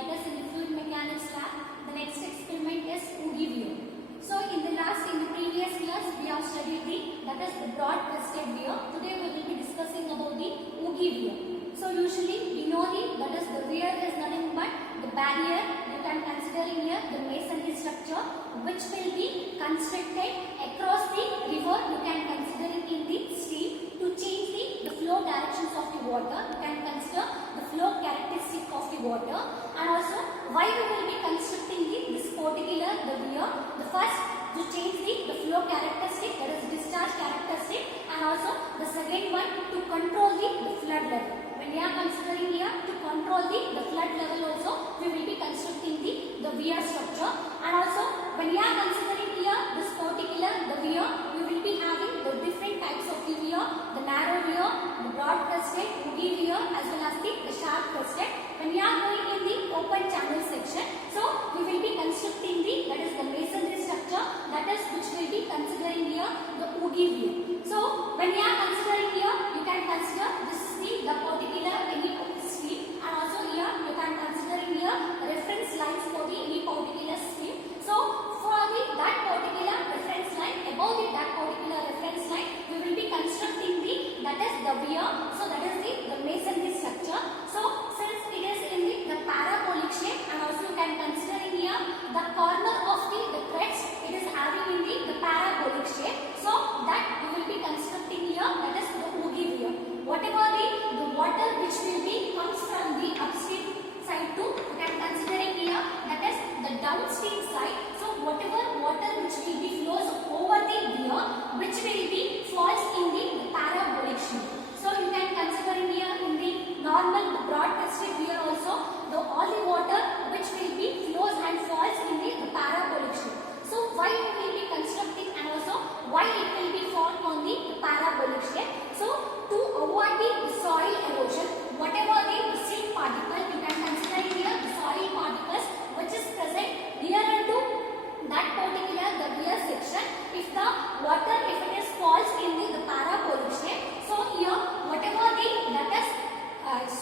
that is in the fluid mechanics lab. The next experiment is Oogie weir. So in the previous years we have studied that is the broad crested weir. Today we will be discussing about the Oogie weir. So usually we know that is the weir is nothing but the barrier. You can consider in here the masonry structure which will be constructed across the river. You can consider it in the stream to change the flow directions of the water. You can consider the flow characteristic of the water, and also why we will be constructing this particular weir. The first to change the flow characteristic, that is discharge characteristic, and also the second one to control the flood level. When we are considering here to control the flood level also, we will be constructing the weir structure, and also when we are considering here this particular weir, we will be having the different types of the weir, the narrow weir, the broad crested, Oogie weir, as well as the sharp crested. When we are going in the open channel section, so we will be constructing that is the masonry structure, that is which will be considering here the Oogie weir. So when we are considering here, you can consider this is the particular any of the stream, and also here you can consider here reference lines for the any particular stream. So for that particular reference line, above that particular reference line, we will be constructing that is the weir. So that is the masonry structure. So since it is in the parabolic shape, and also you can consider in here the corner of the crest, it is having in the parabolic shape. So that we will be constructing here, that is the Oogie weir. Whatever the water which will be comes from the upstream side to, you can consider in here that is the downstream side. So whatever water which will be flows over the weir, which will be falls in the parabolic shape. So you can consider in here in the normal the broad crested weir also, all the water which will be flows and falls in the parabolic shape. So why we will be constructing, and also why it will be formed on the parabolic shape. So to avoid the soil erosion, whatever the silt particle, you can consider here the soil particles which is present nearer to that particular the weir section. If the water, if it is falls in the parabolic shape, so here whatever that is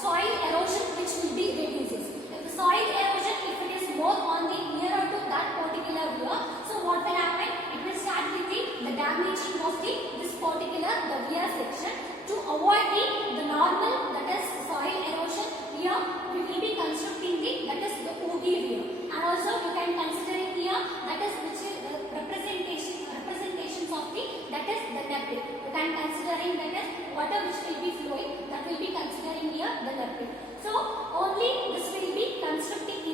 soil erosion which will be reduces. If the soil erosion, if it is more on the nearer to that particular weir, so what will happen? It will start with the damaging of this particular the weir section. To avoid the normal, that is soil erosion, here we will be constructing that is the Oogie weir. And also you can consider in here that is which is representations of that is the nebula. You can consider in that is water which will be flowing, that will be considering here the nebula. So only this will be constructing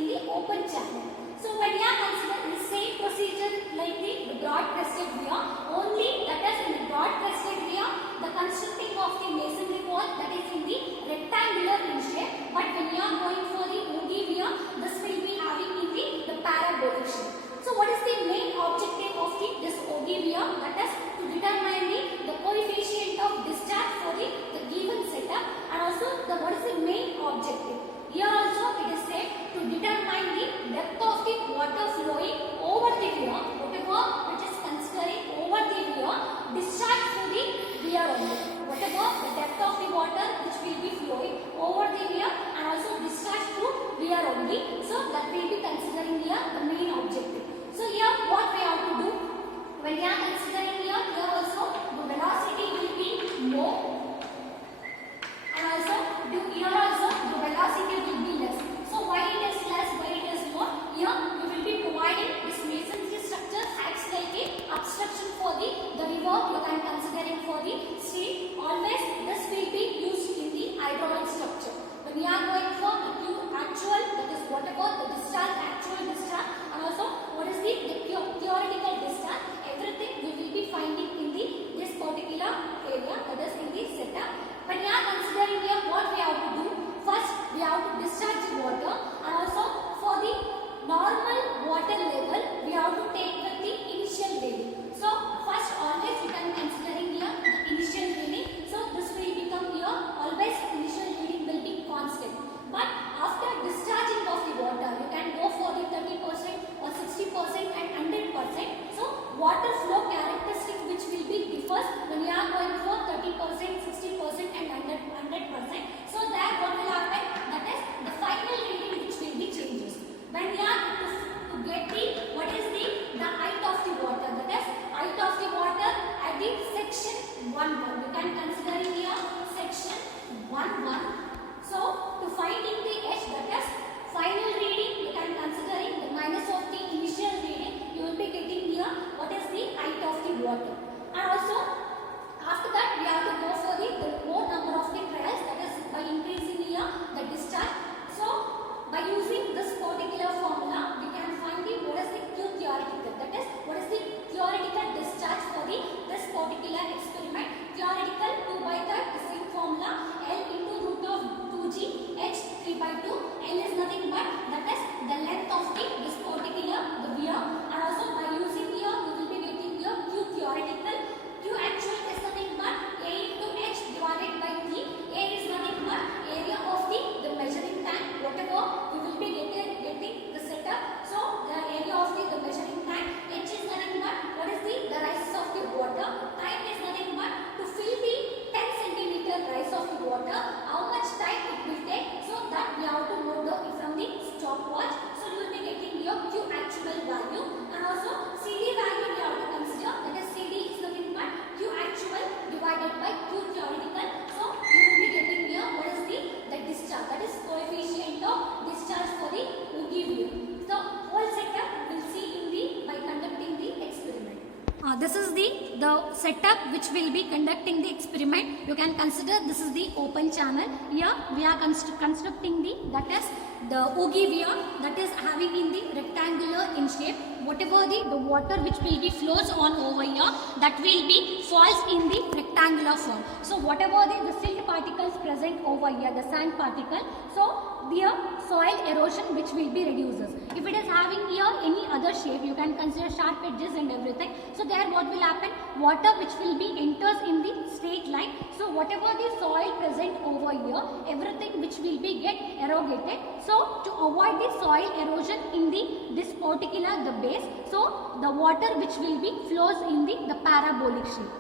the setup which will be conducting the experiment. You can consider this is the open channel. Here we are constructing that is the oogie weir that is having in the rectangular in shape. Whatever the water which will be flows on over here, that will be falls in the rectangular form. So whatever the silt particles present over here, the sand particle, so the soil erosion which will be reduces. If it is having here any other shape, you can consider sharp edges and everything. So there what will happen? Water which will be enters in the straight line. So whatever the soil present over here, everything which will be get erogated. So to avoid the soil erosion in this particular the base, so the water which will be flows in the parabolic shape.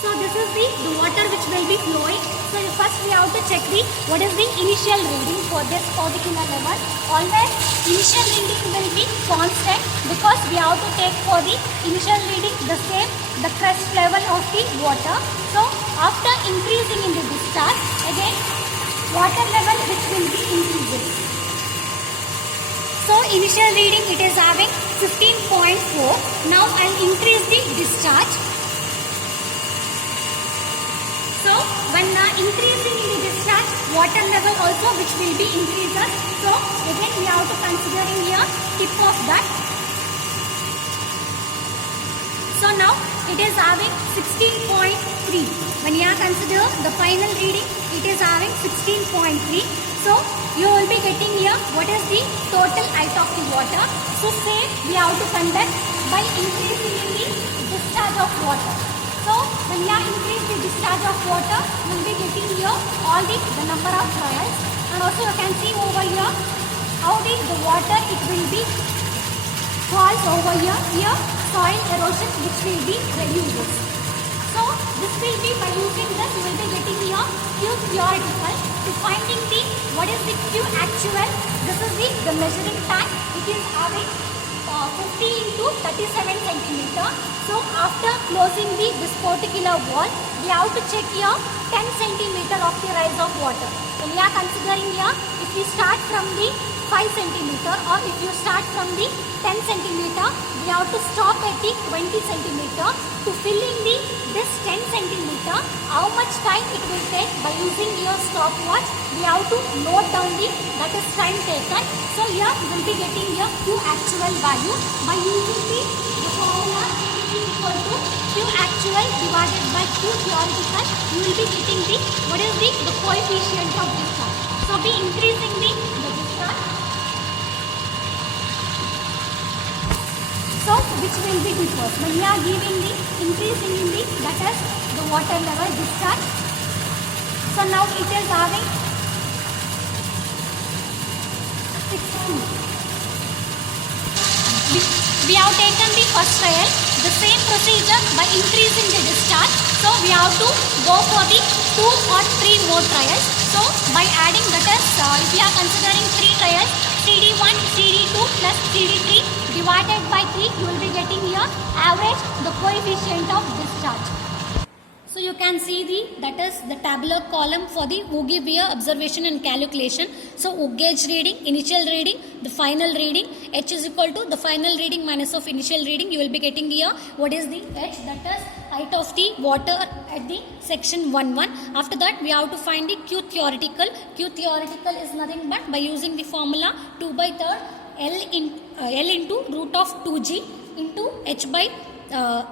So this is the water which will be flowing. So first we have to check what is the initial reading for this particular level. Always initial reading will be constant because we have to take for the initial reading the same, the crest level of the water. So after increasing in the discharge, again water level which will be increasing. So initial reading it is having 15.4. Now I'll increase the discharge. So when increasing in the discharge, water level also which will be increases. So again we have to consider in here tip of that. So now it is having 16.3. When you consider the final reading, it is having 16.3. So you will be getting here what is the total height of the water. So same we have to conduct by increasing in the discharge of water. So when you increase the discharge of water, you will be getting here all the number of trials. And also you can see over here how the water it will be falls over here. Here soil erosion which will be reduces. So this will be by using this you will be getting here Q theoretical to finding what is the Q actual. This is the measuring tank. It is having 50 into 37 centimeter. So after closing this particular wall, we have to check here 10 centimeter of the rise of water. When we are considering here, if we start from the 5 centimeter or if you start from the 10 centimeter, we have to stop at the 20 centimeter to fill in this 10 centimeter. How much time it will take by using your stopwatch? We have to note down that is time taken. So here we will be getting your Q actual value by using the formula is equal to Q actual divided by Q theoretical. You will be getting what is the coefficient of discharge. So be increasing the discharge. So which will be differs when we are giving the increasing in that is the water level discharge. So now it is having 16. We have taken the first trial, the same procedure by increasing the discharge. So we have to go for the 2 or 3 more trials. So by adding that is, if we are considering 3 trials, CD1, CD2 plus CD3 divided by 3, you will be getting here average the coefficient of discharge. So you can see that is the tabular column for the oogie weir observation and calculation. So OOG gauge reading, initial reading, the final reading. H is equal to the final reading minus of initial reading. You will be getting here what is the H, that is height of the water at the section 1-1. After that we have to find the Q theoretical. Q theoretical is nothing but by using the formula 2/3 L into root of 2G into H by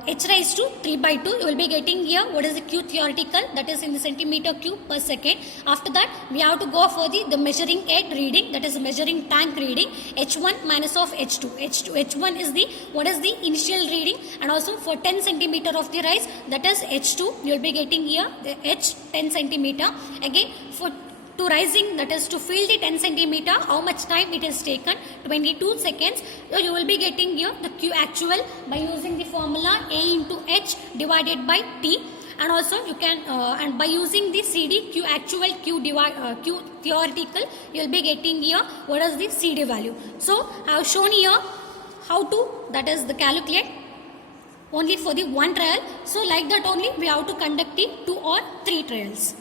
H raised to 3/2. You will be getting here what is the Q theoretical, that is in the centimeter cube per second. After that we have to go for the measuring aid reading, that is the measuring tank reading, H1 minus of H2. H1 is the what is the initial reading, and also for 10 centimeter of the rise, that is H2. You will be getting here the H 10 centimeter. Again for to rising, that is to fill the 10 centimeter, how much time it is taken? 22 seconds. So you will be getting here the Q actual by using the formula A into H divided by T. And also you can and by using the CD Q actual Q theoretical, you will be getting here what is the CD value. So I have shown here how to, that is the calculate only for the one trial. So like that only we have to conduct the 2 or 3 trials.